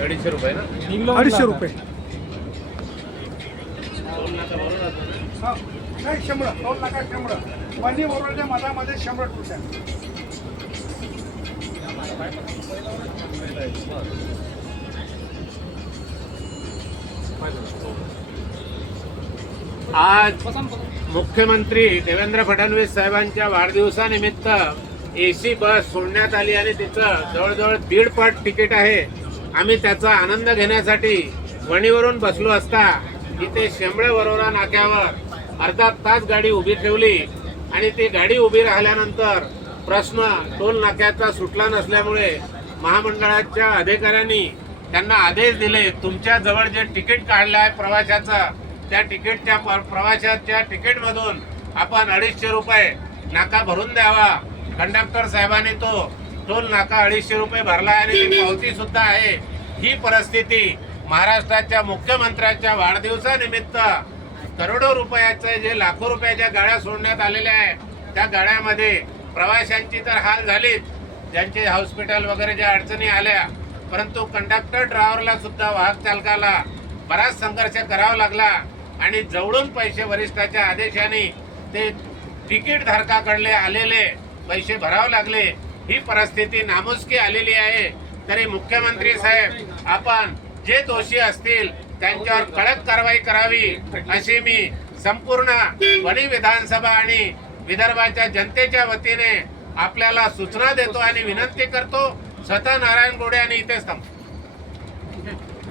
250 रुपये ना? 250 रुपये. हा नाही 100 2 लाखात 100 वणी वरोडच्या मधामध्ये 100 रुपये. आज मुख्यमंत्री देवेंद्र फडणवीस साहेबांच्या वाढदिवसानिमित्त एसी बस सोडण्यात आली आणि तिचं जवळजवळ 1.5 पट तिकीट आहे. आम्ही त्याचा आनंद घेण्यासाठी वणीवरून बसलो असता इथे शेंबळे वरोरा नाक्यावर अर्धा तास गाडी उभी ठेवली आणि ती गाडी उभी राहिल्यानंतर प्रश्न टोल नाक्याचा सुटला नसल्यामुळे महामंडळाच्या अधिकाऱ्यांनी त्यांना आदेश दिले, तुमच्या जवळ जे तिकीट काढलं आहे प्रवाशाचा त्या तिकीटच्या प्रवाशाच्या तिकीटमधून आपण 250 रुपये नाका भरून द्यावा. कंडक्टर साहेबांनी तो टोल नाका 250 रुपये भरला आणि ती पावती सुद्धा आहे. ही परिस्थिती महाराष्ट्राच्या मुख्यमंत्र्यांच्या वाढदिवसानिमित्त करोडो रुपयाचे जे लाखो रुपयाच्या गाड्या सोडण्यात आलेल्या आहेत त्या गाड्यामध्ये प्रवाशांची तर हाल झालीच, ज्यांचे हॉस्पिटल वगैरे ज्या अडचणी आल्या, परंतु कंडक्टर ड्रायव्हरला सुद्धा वाहक चालकाला बराच संघर्ष करावा लागला आणि जवळून पैसे वरिष्ठाच्या आदेशाने ते तिकीट धारकाकडले आलेले पैसे भरावे लागले. ही परिस्थिती नामुष्की आलेली आहे. तरी मुख्यमंत्री साहेब आपण जे दोषी असतील त्यांच्यावर कडक कारवाई करावी अशी मी संपूर्ण वणी विधानसभा आणि विदर्भाच्या जनतेच्या वतीने आपल्याला सूचना देतो आणि विनंती करतो. स्वतः नारायण गोडे आणि इथेच थांबतो.